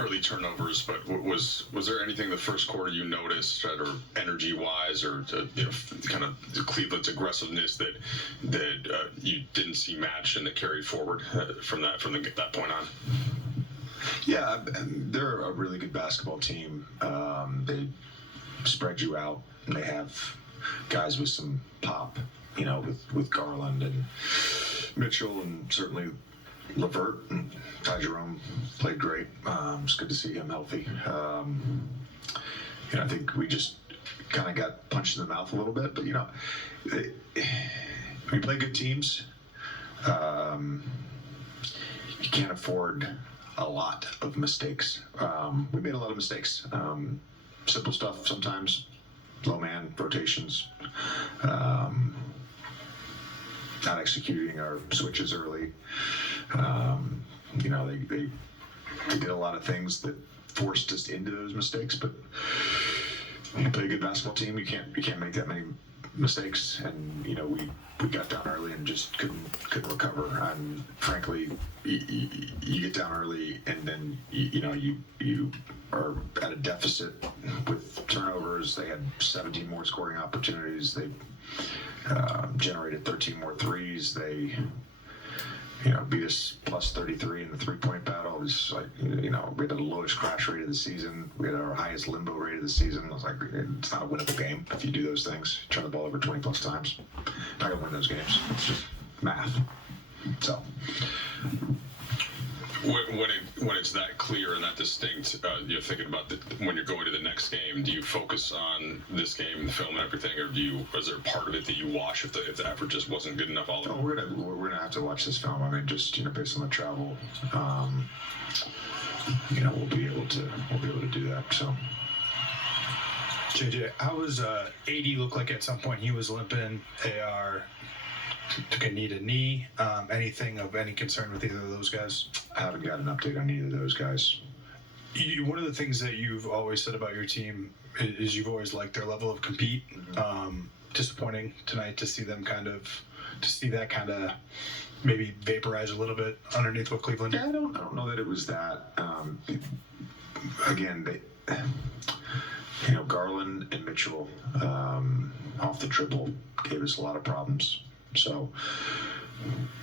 early turnovers, but was there anything the first quarter you noticed, or energy-wise, or kind of Cleveland's aggressiveness that you didn't see matched and that carried forward from that point on? Yeah, they're a really good basketball team. They spread you out, and they have guys with some pop, with Garland and Mitchell, and certainly Levert and Ty Jerome played great. It's good to see him healthy. I think we just kind of got punched in the mouth a little bit, but we play good teams. You can't afford a lot of mistakes. We made a lot of mistakes. Simple stuff sometimes, low man rotations, not executing our switches early. They did a lot of things that forced us into those mistakes, but you play a good basketball team, you can't make that many mistakes, and we got down early and just couldn't recover. And frankly, you get down early and then you are at a deficit with turnovers. They had 17 more scoring opportunities. They generated 13 more threes. They beat us plus 33 in the three-point battle. It was like, we had the lowest crash rate of the season. We had our highest limbo rate of the season. I was like, it's not a winnable game if you do those things. Turn the ball over 20 plus times. Not gonna win those games. It's just math. So when it's that clear and that distinct, you're thinking about when you're going to the next game, do you focus on this game, the film and everything, or is there a part of it that you watch if the effort just wasn't good enough all the time? We're gonna have to watch this film. I mean, just based on the travel, we'll be able to do that. So. JJ, how was AD look like at some point? He was limping. AR took a knee to knee. Anything of any concern with either of those guys? I haven't got an update on either of those guys. One of the things that you've always said about your team is you've always liked their level of compete. Disappointing tonight to see that kind of maybe vaporize a little bit underneath what Cleveland did. Yeah, I don't know that it was that. Again, Garland and Mitchell off the dribble gave us a lot of problems. So,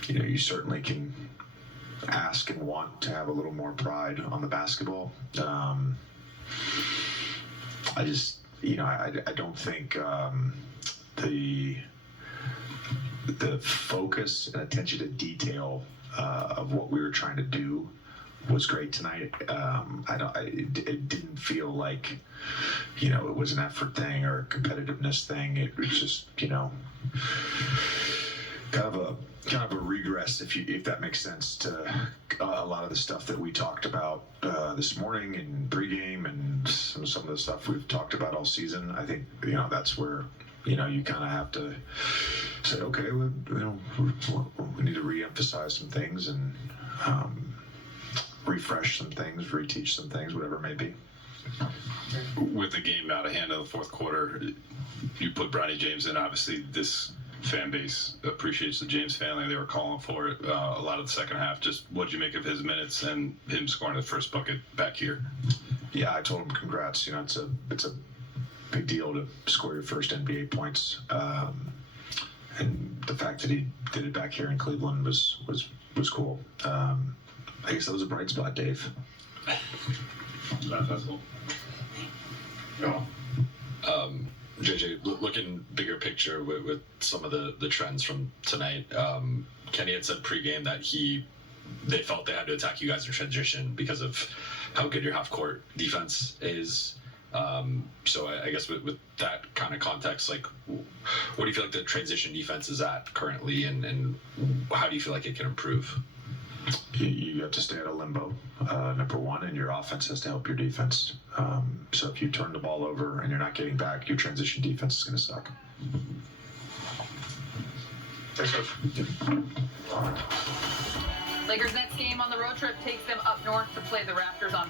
you certainly can ask and want to have a little more pride on the basketball. I just, I don't think the focus and attention to detail of what we were trying to do was great tonight. It didn't feel like, it was an effort thing or a competitiveness thing. It was just, kind of a regress, if that makes sense, to a lot of the stuff that we talked about this morning in pregame and some of the stuff we've talked about all season. I think that's where you kind of have to say, okay, we need to re-emphasize some things and refresh some things, reteach some things, whatever it may be. With the game out of hand in the fourth quarter, you put Bronny James in. Obviously, this fan base appreciates the James family. They were calling for it a lot of the second half. Just what'd you make of his minutes and him scoring the first bucket back here? Yeah, I told him congrats. It's a big deal to score your first NBA points, and the fact that he did it back here in Cleveland was cool. I guess that was a bright spot, Dave. That's cool. Yeah. JJ, looking bigger picture with some of the trends from tonight, Kenny had said pregame that they felt they had to attack you guys in transition because of how good your half-court defense is. So I guess with that kind of context, like, what do you feel like the transition defense is at currently, and how do you feel like it can improve? You have to stay out of limbo, number one, and your offense has to help your defense. So if you turn the ball over and you're not getting back, your transition defense is going to suck. Thanks, Coach. Lakers' next game on the road trip takes them up north to play the Raptors on